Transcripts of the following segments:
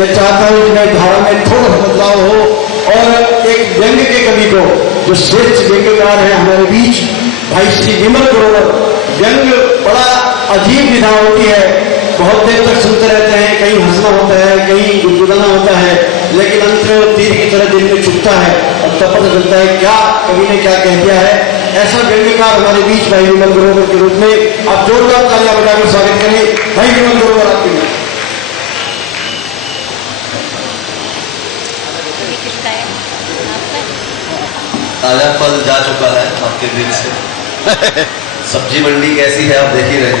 मैं चाहता हूँ कि मैं धारा में थोड़ा बदलाव हो और एक व्यंग के कवि को, जो श्रेष्ठ व्यंग्यकार है हमारे बीच, भाई श्री विमल ग्रोवर। व्यंग बड़ा अजीब विधा होती है, बहुत देर तक सुनते रहते हैं, कहीं हंसना होता है, कहीं गुदगुदाना होता है, लेकिन अंत में वो तीर की तरह दिल में चुभता है और तब पता चलता है क्या कवि ने क्या कह दिया है। ऐसा व्यंग्यकार हमारे बीच भाई विमल ग्रोवर के रूप में आप जोरदार तालियां बजाकर स्वागत करें। भाई विमल ग्रोवर आपके लिए। ताजा फल जा चुका है आपके दिल से। सब्जी मंडी कैसी है आप देख ही रहे।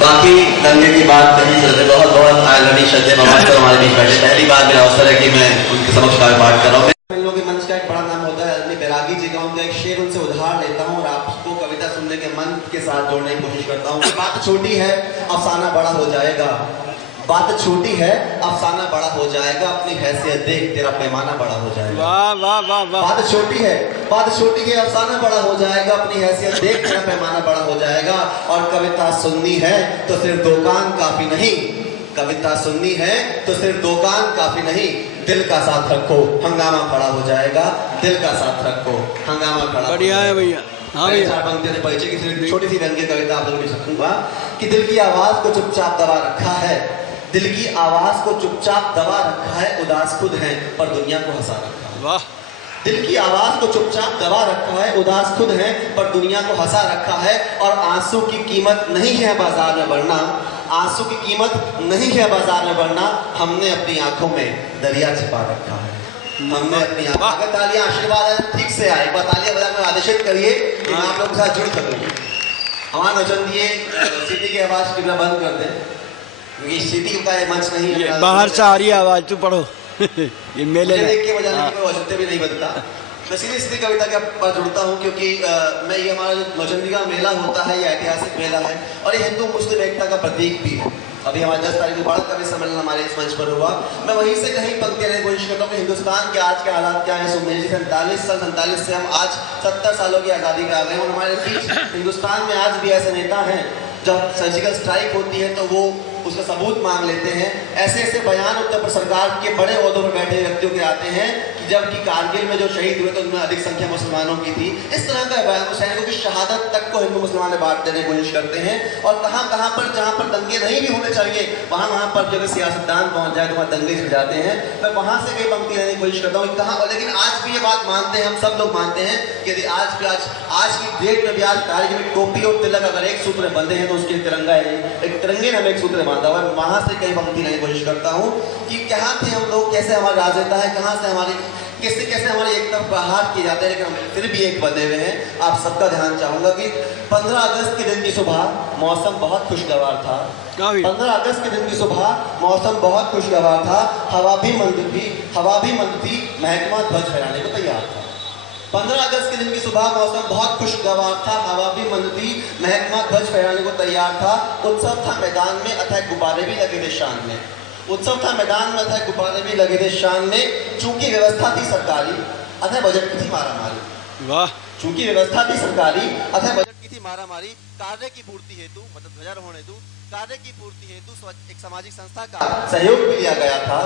बाकी दंगे की बात नहीं करते। बहुत बहुत आदरणीय श्रद्धेय महाराज हमारे बीच बैठे। पहली बार मेरा अवसर है कि मैं उनके समक्ष पाठ कर रहा हूँ। इन लोगों के मंच का एक बड़ा नाम होता है अजनी बैरागी जी का। उनका एक शेर उनसे उधार लेता हूँ और आपको कविता सुनने के मन के साथ जोड़ने की कोशिश करता हूँ। बात छोटी है, अफसाना बड़ा हो जाएगा। बात छोटी है, अफसाना बड़ा हो जाएगा। अपनी हैसियत देख, तेरा पैमाना बड़ा हो जाएगा। वाह वाह वाह वाह। बात छोटी है, अफसाना बड़ा हो जाएगा। अपनी हैसियत देख, तेरा पैमाना बड़ा हो जाएगा। और कविता सुननी है तो सिर्फ दुकान काफी नहीं। कविता सुननी है तो सिर्फ दुकान काफी नहीं। दिल का साथ रखो, हंगामा खड़ा हो जाएगा। दिल का साथ रखो, हंगामा खड़ा। बढ़िया है भैया। हाँ भैया। चार पंक्तियों ने परिचय की छोटी सी व्यंग्य कविता आप लोगों को रखूंगा कि दिल की आवाज को चुपचाप दबा रखा है। दिल की आवाज को चुपचाप दबा रखा है। उदास खुद है पर दुनिया को हंसा रखा है। वाह। दिल की आवाज को चुपचाप दबा रखा है। उदास खुद है पर दुनिया को हंसा रखा है। और आंसू की कीमत नहीं है बाजार में बढ़ना। आंसू की कीमत नहीं है बाजार में बढ़ना। हमने अपनी आंखों में दरिया छिपा रखा है। हमने अपनी आंखों। अगर तालियां आशीर्वाद है ठीक से आए, एक बार तालियां बजाकर आदेशित करिए कि मैं आप लोगों के साथ जुड़ सकूं। हमारे नौचंद ये सीटी की आवाज कृपया बंद कर दें, क्योंकि सीटी का मंच नहीं है। बाहर से आ रही है आवाज, तू पढ़ो। ये मेले देख के बजाने की कोई औचित्य भी नहीं बनता। मैं सीधी कविता के पास जुड़ता हूँ क्योंकि मैं ये हमारा जो नौचंदी का मेला होता है, ये ऐतिहासिक मेला है और ये हिंदू मुस्लिम एकता का प्रतीक भी है। अभी हमारे 10 तारीख को बड़ा कवि सम्मेलन हमारे इस मंच पर हुआ। मैं वहीं से कहीं पंक्तियां लेने की कोशिश करता हूँ कि हिंदुस्तान के आज के हालात क्या है। सुनने 47 से हम आज 70 सालों की आज़ादी पे आ गए और हमारे बीच हिंदुस्तान में आज भी ऐसे नेता हैं जब सर्जिकल स्ट्राइक होती है तो वो उसका सबूत मांग लेते हैं। ऐसे ऐसे बयान उत्तर प्रदेश सरकार के बड़े ओहदों पर बैठे व्यक्तियों के आते हैं कि जबकि कारगिल में जो शहीद हुए तो उनमें अधिक संख्या मुसलमानों की थी। इस तरह का बयान सैनिकों की शहादत तक को हिंदू मुसलमान बांट देने की कोशिश करते हैं। और कहाँ कहाँ पर जहाँ पर दंगे नहीं भी होने चाहिए वहाँ पर जब सियासतदान पहुँच जाए तो वहाँ दंगे छिड़ जाते हैं। मैं वहाँ से कई पंक्ति लेने की कोशिश करता हूँ कहाँ। लेकिन आज भी ये बात मानते हैं, हम सब लोग मानते हैं कि यदि आज की डेट में भी आज कारगिल में टोपी और तिलक अगर एक सूत्र में बंधे हैं तो उसके तिरंगा है, एक तिरंगे ने हमें एक सूत्र बांधा हुआ है। वहां से कई पंक्ति लेने की कोशिश करता हूँ कि कहाँ थे हम लोग, कैसे हमारा राजनेता है, कहाँ से हमारी कैसे हमारे एक तरफ प्रहार किए जाते हैं, लेकिन हम फिर भी एक बंधे हुए हैं। आप सबका ध्यान चाहूंगा कि 15 अगस्त के दिन की सुबह मौसम बहुत खुशगवार था। 15 अगस्त के दिन की सुबह मौसम बहुत खुशगवार था। हवा भी मंद थी। महकमा ध्वज फहराने को तैयार था। 15 अगस्त के दिन की सुबह मौसम बहुत खुशगवार था। हवा भी मंद थी। महकमा ध्वज फहराने को तैयार था। उत्सव था मैदान में, अथक गुब्बारे भी लगे थे शान में। उत्सव था मैदान में, अथक गुब्बारे भी लगे थे शान में। चूंकि व्यवस्था थी सरकारी, अथक बजट की थी मारामारी। वाह। चूंकि व्यवस्था थी सरकारी, अथक बजट की थी मारामारी। कार्य की पूर्ति हेतु, मतलब ध्वजारोहण हेतु, कार्य की पूर्ति हेतु एक सामाजिक संस्था का सहयोग भी लिया गया था।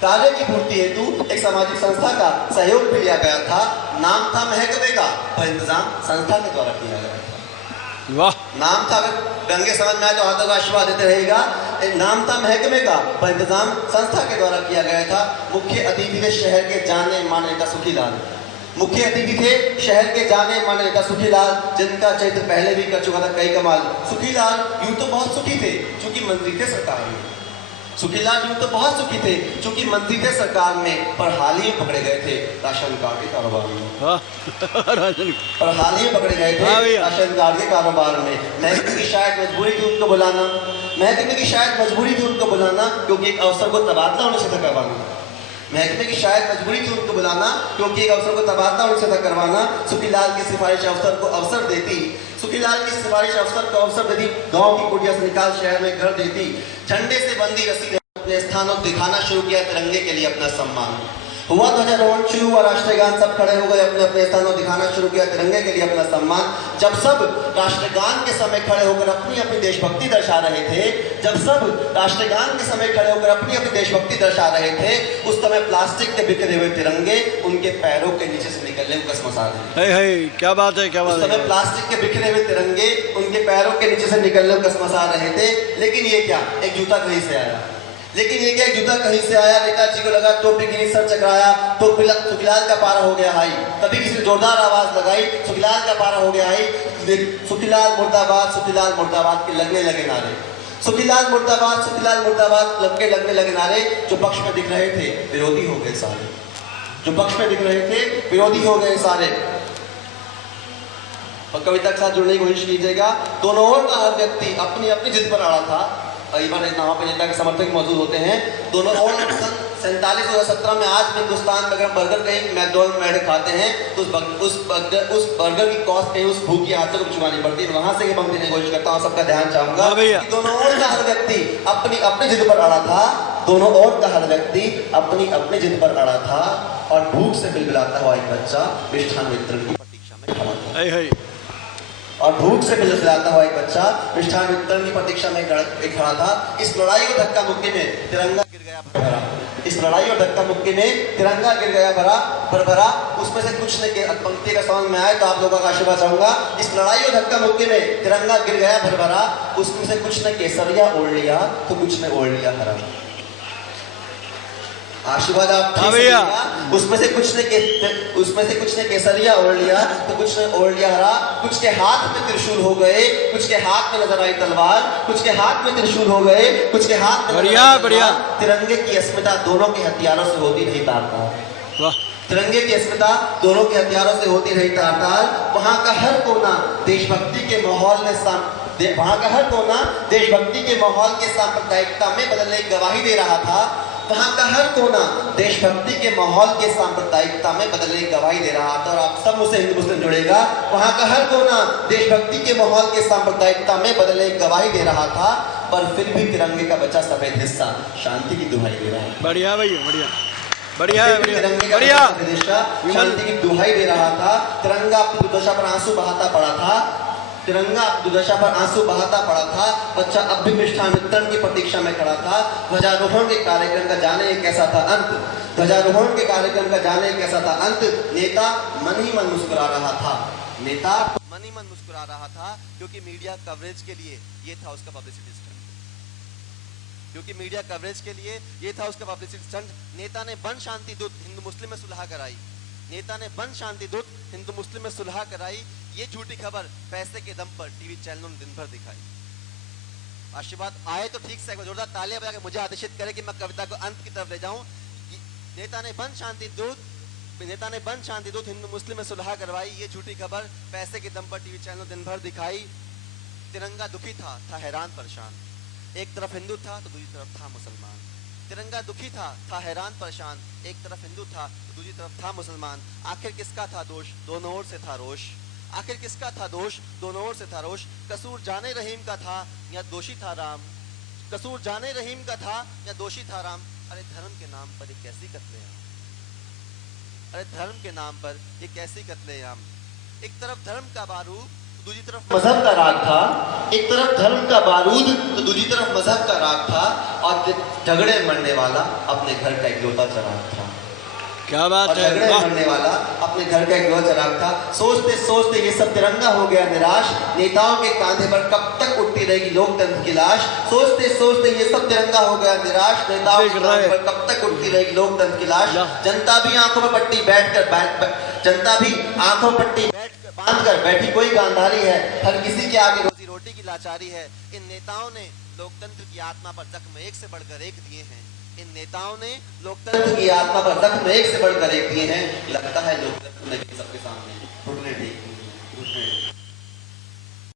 कार्य की पूर्ति हेतु एक सामाजिक संस्था का सहयोग भी लिया गया था। नाम था महकमे का, पर इंतजाम संस्था के द्वारा किया गया था। वाह। नाम था, गंगे समझ में आए तो हाथों का आशीर्वाद देते रहेगा। नाम था महकमे का, पर इंतजाम संस्था के द्वारा किया गया था। मुख्य अतिथि थे शहर के जाने माने नेता सुखीलाल। मुख्य अतिथि थे शहर के जाने माने नेता सुखीलाल, जिनका चरित्र पहले भी कर चुका था कई कमाल। सुखीलाल यूं तो बहुत सुखी थे चूंकि मंत्री थे सरकार में। सुखीलाल यूं तो बहुत सुखी थे चूंकि मंत्री थे सरकार में, पर हाल ही में पकड़े गए थे राशन कार्ड के कारोबार में। पर हाल ही में पकड़े गए थे राशन कार्ड के कारोबार में। महकमे की शायद मजबूरी थी उनको बुलाना। महकमे की शायद मजबूरी थी उनको बुलाना क्योंकि एक अवसर को तबादला होने से था करवाना। महकमे की शायद मजबूरी थी उनको बुलाना क्योंकि एक अवसर को तबादला होने से था करवाना। सुखीलाल की सिफारिश अवसर को अवसर देती। सुखीलाल की सिफारिश अवसर को अवसर देती। गांव की कुटिया से निकाल शहर में घर देती। झंडे से बंदी रस्सी अपने स्थानों दिखाना शुरू किया तिरंगे के लिए अपना सम्मान। हुआ ध्वजारोहण, शुरू हुआ राष्ट्रगान, सब खड़े हो गए, अपने अपने स्थानों दिखाना शुरू किया तिरंगे के लिए अपना सम्मान। जब सब राष्ट्रगान के समय खड़े होकर अपनी अपनी देशभक्ति दर्शा रहे थे, जब सब राष्ट्रगान के समय खड़े होकर अपनी अपनी देशभक्ति दर्शा रहे थे, उस समय प्लास्टिक के बिखरे हुए तिरंगे उनके पैरों के नीचे से निकलने को कसमसा रहे थे। है क्या बात है, क्या उस बात समय है। प्लास्टिक के बिखरे हुए तिरंगे उनके पैरों के नीचे से निकलने को कसमसा रहे थे। लेकिन ये क्या, एक जूता कहीं से आया। लेकिन ये क्या, जूता कहीं से आया। नेताजी को लगा टोपी गिरी, सर चकराया तो सुखीलाल का पारा हो गया हाई। तभी किसी ने जोरदार आवाज लगाई, सुखीलाल का पारा हो गया हाई। सुखीलाल मुर्दाबाद, सुखीलाल मुर्दाबाद के लगने लगे नारे। सुखीलाल मुर्दाबाद, सुखीलाल मुर्दाबाद लगने लगे नारे। जो पक्ष में दिख रहे थे विरोधी हो गए सारे, जो पक्ष में दिख रहे थे विरोधी हो गए सारे। और कविता के साथ जुड़ने की कोशिश कीजिएगा। दोनों ओर का हर व्यक्ति अपनी अपनी जिद पर अड़ा था। कई बार वहाँ पर नेता के समर्थक मौजूद होते हैं। दोनों ओर 47-2017 में आज भी हिंदुस्तान में अगर बर्गर कहीं मैकडॉनल्ड में खाते हैं तो उस बर्गर की कॉस्ट कहीं उस भूखी हाथों को चुकानी पड़ती है। वहां से ये पंक्ति की कोशिश करता हूँ, सबका ध्यान चाहूंगा कि दोनों ओर का हर व्यक्ति अपनी अपनी जिद पर अड़ा था। दोनों ओर का हर व्यक्ति अपनी अपनी जिद पर अड़ा था और भूख से बिलबिलाता हुआ एक बच्चा मिष्ठान वितरण की प्रतीक्षा में खड़ा था। और भूख से बिलबिलाता हुआ एक बच्चा मिष्ठान वितरण की प्रतीक्षा में खड़ा था। इस लड़ाई और धक्का मुक्की में तिरंगा गिर गया भरा। इस लड़ाई और धक्का मुक्की में तिरंगा गिर गया भरा। उसमें से कुछ ने पंक्ति का समझ में आए तो आप लोगों का आशीर्वाद चाहूंगा। इस लड़ाई और धक्का मुक्की में तिरंगा गिर गया भरा। उसमें से कुछ ने केसरिया ओढ़ लिया तो कुछ ने ओढ़ लिया हरा। आशीर्वाद आप भैया। उसमें से कुछ ने केसरिया ओढ़ लिया तो कुछ ने ओढ़ लिया हरा। कुछ के हाथ में त्रिशूल हो गए, कुछ के हाथ में नजर आई तलवार। कुछ के हाथ में त्रिशूल हो गए, कुछ के हाथ में बढ़िया। तिरंगे की अस्मिता दोनों के हथियारों से होती रही तार-तार। तिरंगे की अस्मिता दोनों के हथियारों से होती रही तार-तार। वहां का हर कोना देशभक्ति के माहौल में देशभक्ति के माहौल के सांप्रदायिकता में बदलने की गवाही दे रहा था। वहां का हर कोना देशभक्ति के माहौल के सांप्रदायिकता में बदलने की गवाही दे रहा था। और आप सब मुझसे हिंदू मुस्लिम जुड़ेगा। वहां का हर कोना देशभक्ति के माहौल के सांप्रदायिकता में बदलने की गवाही दे रहा था। पर फिर भी तिरंगे का बचा सफेद हिस्सा शांति की दुहाई दे रहा है। बढ़िया भैया, बढ़िया शांति की दुहाई दे रहा था। तिरंगा अपनी दुर्दशा पर आंसू बहाता पड़ा था। बच्चा अब भी मिष्ठान वितरण की प्रतीक्षा में खड़ा था। ध्वजारोहण के कार्यक्रम का जाने कैसा था अंत। नेता मन ही मन मुस्कुरा रहा था। क्योंकि मीडिया कवरेज के लिए ये था उसका पब्लिसिटी स्टंट। नेता ने बन शांति दूत हिंदू मुस्लिम में सुलह कराई। ये झूठी खबर पैसे के दम पर टीवी चैनलों ने दिन भर दिखाई। आशीर्वाद आए तो ठीक से जोरदार तालियां बजा के मुझे आदेशित करे कि मैं कविता को अंत की तरफ ले जाऊं। नेता ने बन शांति दूत हिंदू मुस्लिम में सुलह करवाई। ये झूठी खबर पैसे के दम पर टीवी चैनलों दिन भर दिखाई। तिरंगा दुखी था हैरान परेशान। एक तरफ हिंदू था तो दूसरी तरफ था मुसलमान। तिरंगा दुखी था हैरान परेशान। एक तरफ हिंदू था तो दूसरी तरफ था मुसलमान। आखिर किसका था दोष, दोनों ओर से था रोष। कसूर जाने रहीम का था या दोषी था राम। अरे धर्म के नाम पर ये कैसी कत्लेआम। एक तरफ धर्म का बारूद तो दूसरी तरफ मजहब का राग था। एक तरफ धर्म का बारूद तो दूसरी तरफ मजहब का राग था। और झगड़े मरने वाला अपने घर का इकलौता चिराग था। क्या बात है। झगड़े मरने वाला अपने घर का इकलौता चिराग था। सोचते सोचते ये सब तिरंगा हो गया निराश। नेताओं के कांधे पर कब तक उठती रहेगी लोकतंत्र की लाश। सोचते सोचते ये सब तिरंगा हो गया निराश। नेताओं के कांधे पर कब तक उठती रहेगी लोकतंत्र की लाश। जनता भी आंखों में पट्टी बांधकर बैठी कोई गांधारी है। हर किसी के आगे रोजी रोटी की लाचारी है। इन नेताओं ने लोकतंत्र की आत्मा पर जख्म एक से बढ़कर एक दिए हैं। लगता है लोकतंत्र सबके सामने घुटने टेक